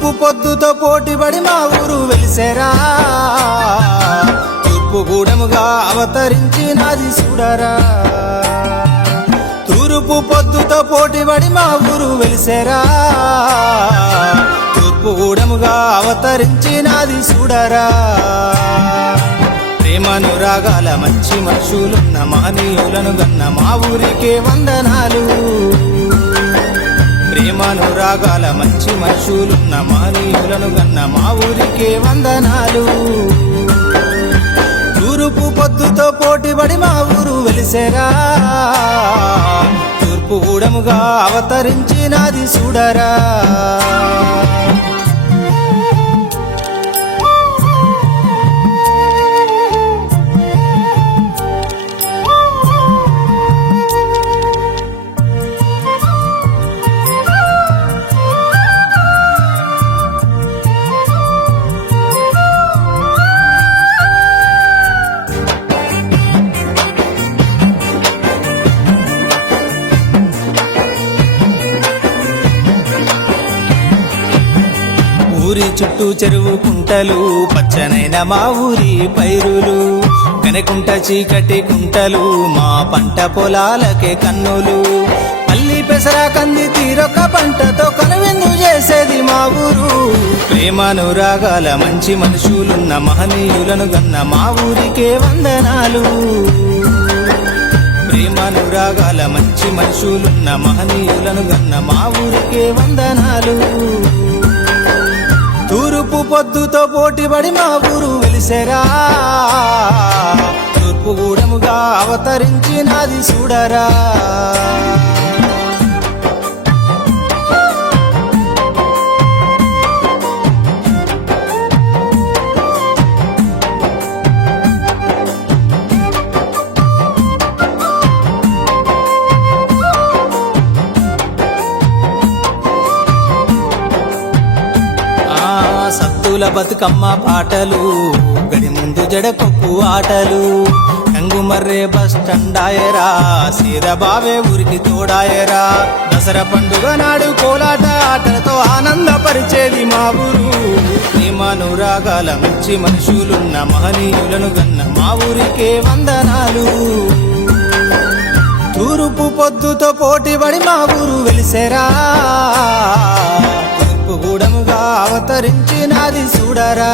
తూర్పు పొద్దుతో పోటీపడి మా ఊరు వెలిసేరా తూర్పు గూడెముగా అవతరించినది చూడరా తూర్పు పొద్దుతో పోటీపడి మా ఊరు వెలిసేరా తూర్పు గూడెముగా అవతరించినది చూడరా ప్రేమానురాగాల మంచి మనుషులున్న మహనీయులను గన్న మా ఊరికే వందనాలు ప్రేమానురాగాల మంచి మనుషులున్న మహనీయులను గన్న మా ఊరికే వందనాలు తూర్పు పొద్దుతో పోటీపడి మా ఊరు వెలిసేరా తూర్పు గూడెముగా అవతరించినది చూడరా ఊరి చుట్టూ చెరువు కుంటలు పచ్చనైన మా ఊరి పైరులు కనకుంట చీకటి కుంటలు మా పంట పొలాలకే కన్నులు పల్లి పెసర కంది తీరొక్క పంటతో కనువిందు చేసేది మా ఊరు ప్రేమానురాగాల మంచి మనుషులున్న మహనీయులను గన్న మా ఊరికే వందనాలు ప్రేమానురాగాల మంచి మనుషులున్న మహనీయులను గన్న మా ఊరికే వందనాలు తూర్పు పొద్దుతో పోటీపడి మా ఊరు వెలిసేరా తూర్పు గూడెముగా అవతరించినది చూడరా సత్తుల బతుకమ్మ పాటలు గడి ముందు జడకొప్పు ఆటలు కంగుమర్రే బస్ స్టాండాయరా సీరబావే ఊరికి తోడాయరా దసరా పండుగ నాడు కోలాట ఆటలతో ఆనందపరిచేది మా ఊరు ప్రేమానురాగాల మంచి మనుషులున్న మహనీయులను గన్న మా ఊరికే వందనాలు తూర్పు పొద్దుతో పోటీపడి మా ఊరు వెలిసేరా గూడెముగా అవతరించినది చూడరా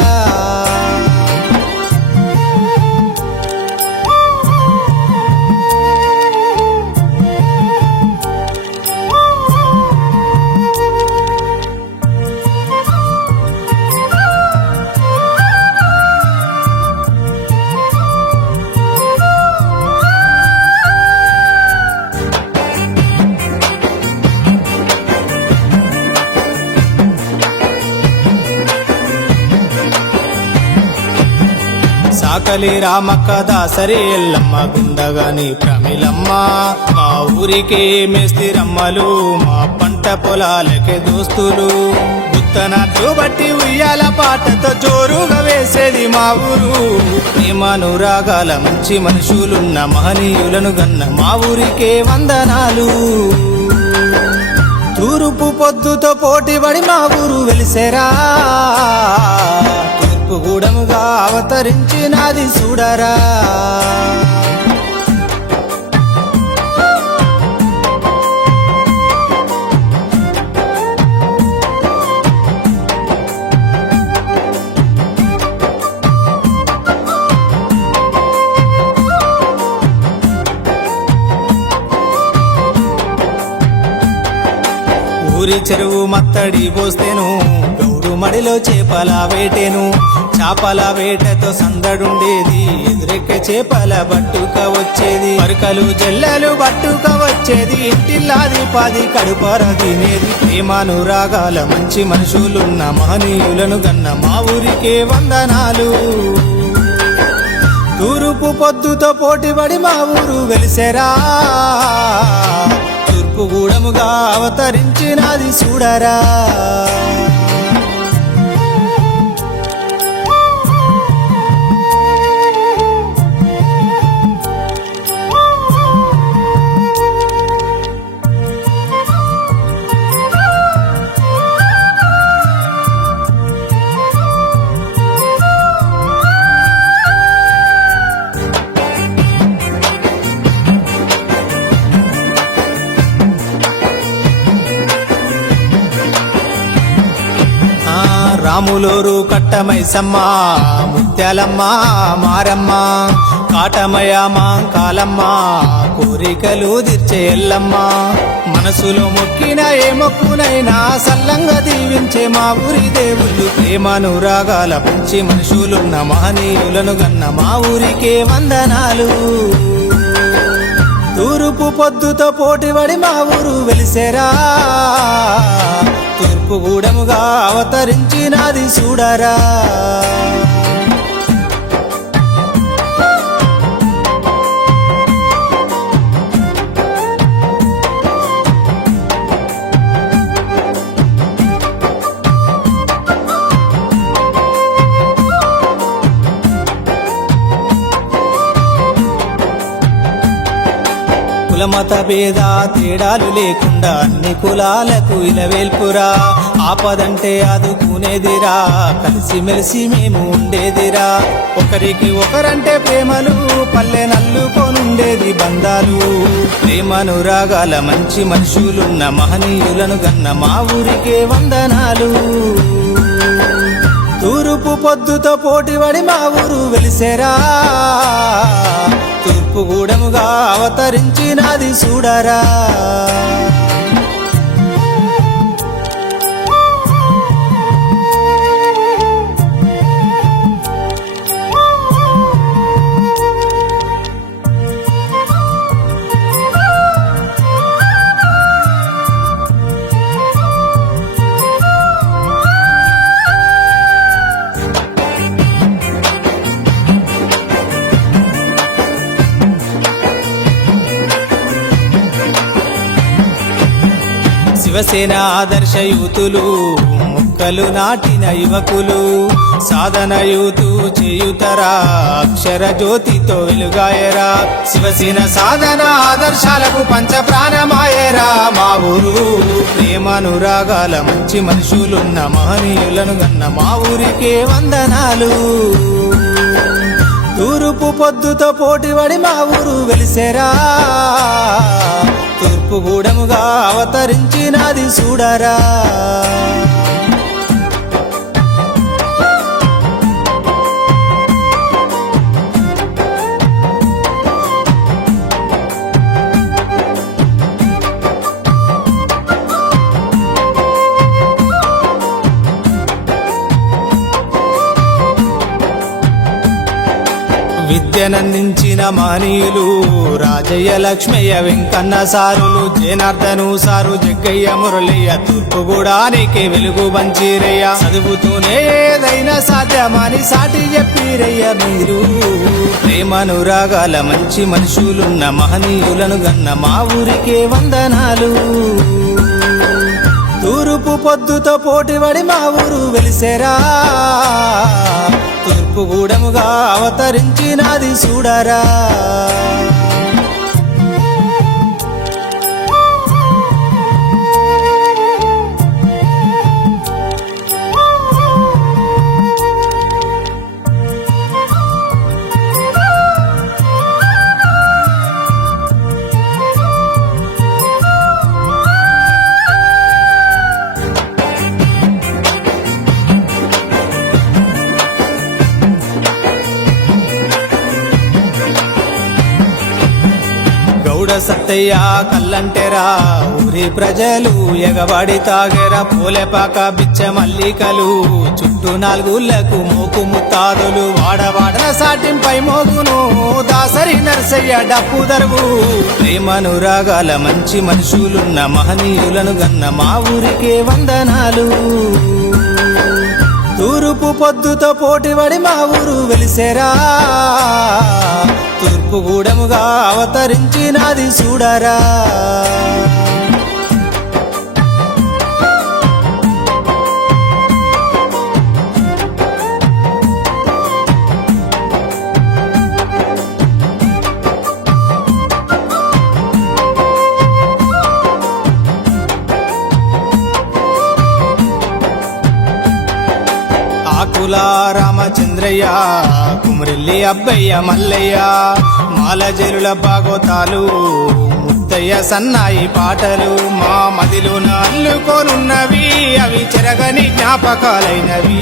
సాకలి రామక్క దాసరి ఎల్లమ్మ గుండగాని ప్రమిలమ్మ మా ఊరికే మేస్తిరమ్మలు మా పంట పొలాలకే దోస్తులు గుత్తనాట్లు బట్టి ఉయ్యాల పాటతో జోరుగా వేసేది మా ఊరు ప్రేమానురాగాల మంచి మనుషులున్న మహనీయులను గన్న మా ఊరికే వందనాలు తూర్పు పొద్దుతో పోటీపడి మా ఊరు వెలిసేరా తూర్పు గూడెముగా అవతరించినది చూడరా ఊరి చెరువు మత్తడి పోస్తేను గౌడు మడిలో చేపల వేటేను చాపల వేటతో సందడుండేది ఎదురెక్కే చేపల బట్టుక వచ్చేది పరుకలు జల్లలు బట్టుక వచ్చేది ఇంటిల్లాది పాది కడుపర తినేది ప్రేమానురాగాల మంచి మనుషులున్న మహనీయులను గన్న మా ఊరికే వందనాలు తూర్పు పొద్దుతో పోటీపడి మా ఊరు వెలిసేరా తూర్పు గూడెముగా అవతరించినది చూడరా రాములోరు కట్టమైసమ్మ ముత్యాలమ్మ మారమ్మ కాటమయ మాంకాలమ్మ కోరికలు తీర్చే ఎల్లమ్మ మనసులో మొక్కిన ఏ మొక్కునైనా సల్లంగా దీవించే మా ఊరి దేవుళ్ళు ప్రేమానురాగాల పంచి మనుషులున్న మహనీయులను గన్న మా ఊరికే వందనాలు తూర్పు పొద్దుతో పోటీపడి మా ఊరు వెలిసేరా తూర్పు గూడెముగా అవతరించినది చూడరా కులమత భేద తేడాలు లేకుండా అన్ని కులాలకు ఇలవేల్పురా ఆపదంటే ఆదుకునేదిరా కలిసిమెలిసి మేము ఉండేదిరా ఒకరికి ఒకరంటే ప్రేమలు పల్లె నల్లుకొనుండేది బంధాలు ప్రేమనురాగాల మంచి మనుషులున్న మహనీయులను గన్న మా ఊరికే వందనాలు తూర్పు పొద్దుతో పోటీపడి మా ఊరు వెలిసేరా తూర్పు గూడెముగా అవతరించినది చూడరా శివసేన ఆదర్శ యూతులు మొక్కలు నాటిన యువకులు సాధన యూతు చేయుతరా అక్షర జ్యోతితో వెలుగాయరా శివసేన సాధన ఆదర్శాలకు పంచ ప్రాణమాయరా మా ఊరు ప్రేమానురాగాల మంచి మనుషులున్న మహనీయులను గన్న మా ఊరికే వందనాలు తూర్పు పొద్దుతో పోటీపడి మా ఊరు వెలిసేరా తూర్పు గూడెముగా అవతరించినది చూడరా విద్యనందించిన మహనీయులు రాజయ్య లక్ష్మయ్య వెంకన్న సారులు జనార్దను సారు జగ్గయ్య మురళయ్య తూర్పుగూడానికి వెలుగు బంచిరయ్య చదువుతూనే ఏదైనా సాధ్యమని సాటి చెప్పిరయ్య మీరు ప్రేమానురాగాల మంచి మనుషులున్న మహనీయులను గన్న మా ఊరికే వందనాలు తూర్పు పొద్దుతో పోటీపడి మా ఊరు వెలిసేరా తూర్పు గూడెముగా అవతరించినది చూడరా సత్తయ్య కల్లంటెరా ఊరి ప్రజలు ఎగబడి తాగెరా పూలెపాక బిచ్చ మల్లికలు చుట్టూ నాలుగుళ్లకు మోకు ముత్తాదులు వాడవాడన సాటింపై మోగును దాసరి నర్సయ్య డప్పు దరువు ప్రేమానురాగాల మంచి మనుషులున్న మహనీయులను గన్న మా ఊరికే వందనాలు తూర్పు పొద్దుతో పోటీపడి మా ఊరు వెలిసేరా తూర్పు గూడెముగా అవతరించినది చూడరా ఆకుల రామచంద్రయ్య కుమరెల్లి అబ్బయ్య మల్లయ్య మాలజరుల భాగోతాలు ముత్తయ్య సన్నాయి పాటలు మా మదిలోన అల్లుకోనున్నవి అవి చెరగని జ్ఞాపకాలైనవి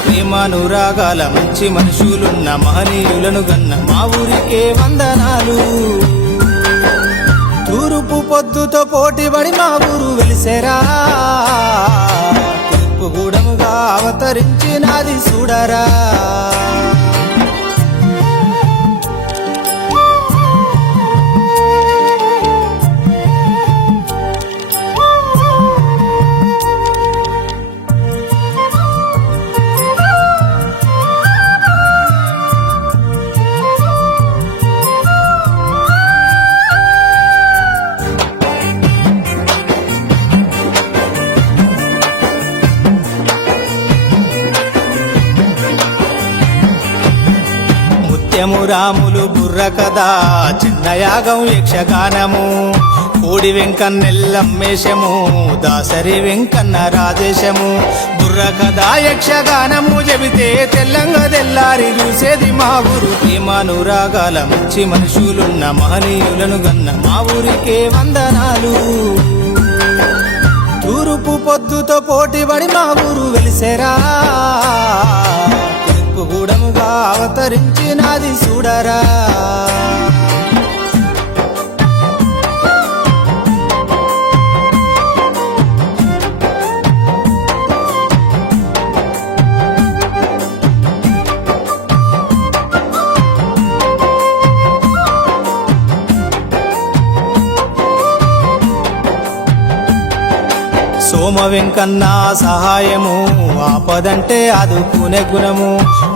ప్రేమానురాగాల మంచి మనుషులున్న మహనీయులను గన్న మా ఊరికే వందనాలు తూర్పు పొద్దుతో పోటీపడి మా ఊరు వెలిసెరా తూర్పుగూడెముగా అవతరించినాది చూడరా నిత్యము రాములు బుర్ర కదా చిన్నయాగం యక్షగానము కోడి వెంకన్నెల్లమ్మేశము దాసరి వెంకన్న రాజేశము బుర్ర కదా యక్షగానము చెబితే తెల్లంగా తెల్లారి చూసేది మా ఊరు ప్రేమానురాగాల మంచి మనుషులున్న మహనీయులను గన్న మా ఊరికే వందనాలు తూర్పు పొద్దుతో పోటీపడి మా ఊరు వెలిసెరా తూర్పుగూడెముగా అవతరించినాది చూడరా సోమ వెంకన్న సహాయము ఆపదంటే ఆదుకునే గుణము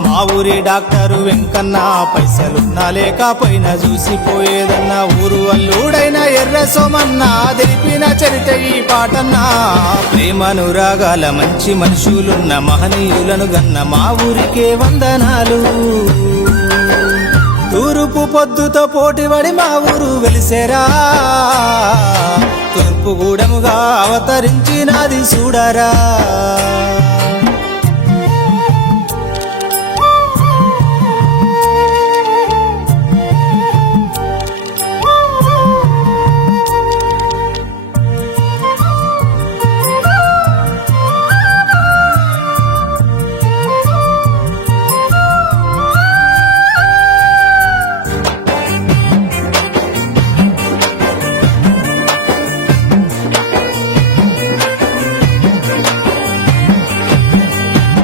మా ఊరి డాక్టరు వెంకన్న పైసలున్నా లేకపోయినా చూసిపోయేదన్న ఊరు అల్లుడైన ఎర్ర సోమన్న తెలిపిన చరిత ఈ పాటన్న ప్రేమానురాగాల మంచి మనుషులున్న మహనీయులను గన్న మా ఊరికే వందనాలు తూర్పు పొద్దుతో పోటీపడి మా ఊరు వెలిసెరా తూర్పుగూడెముగా అవతరించినాది చూడరా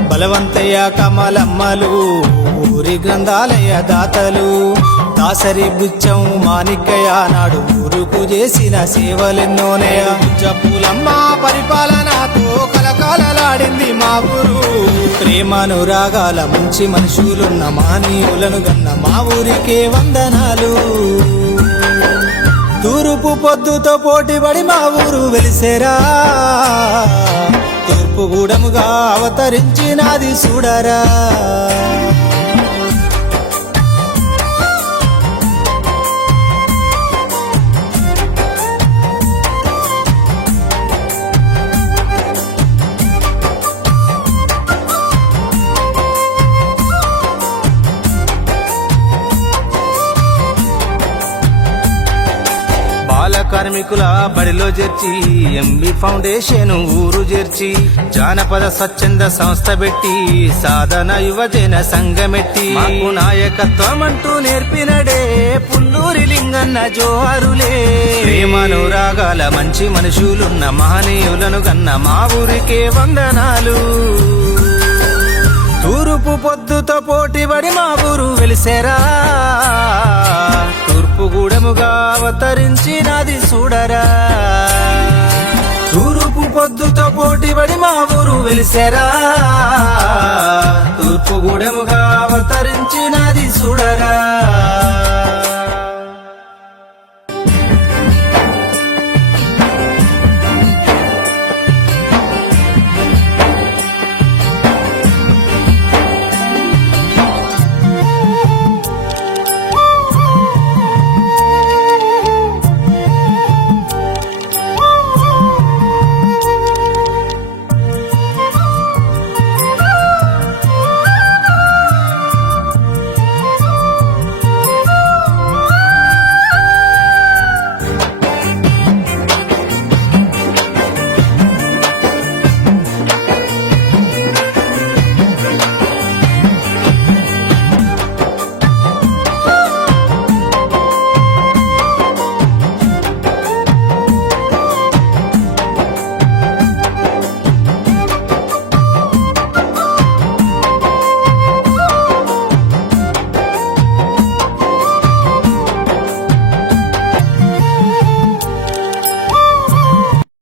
బలవంతయ్య కమలమ్మలు ఊరి గ్రంథాలయ దాతలు దాసరి బుచ్చం మాణిక్కయ్య నాడు ఊరుకు చేసిన సేవలెన్నోనయ పూలమ్మ పరిపాలనతో కలకాలలాడింది మా ఊరు ప్రేమానురాగాల మంచి మనుషులున్న మహనీయులను గన్న మా ఊరికే వందనాలు తూర్పు పొద్దుతో పోటీపడి మా ఊరు వెలిసెరా తూర్పుగూడెముగా అవతరించినాది చూడరా కార్మికుల బడిలో చేర్చి ఎంబీ ఫౌండేషన్ ఊరు చేర్చి జానపద స్వచ్ఛంద సంస్థ పెట్టి సాధన యువజన సంఘమెట్టి మాకు నాయకత్వం అంటూ నేర్పినడే పుల్లూరి లింగన్న జోహారులే ప్రేమానురాగాల మంచి మనుషులున్న మహనీయులను గన్న మా ఊరికే వందనాలు తూర్పు పొద్దుతో పోటీపడి మా ఊరు వెలిసెరా తూర్పుగూడెముగా అవతరించినాది చూడరా తూర్పు పొద్దుతో పోటీపడి మా ఊరు వెలిసెరా తూర్పుగూడెముగా అవతరించినాది చూడరా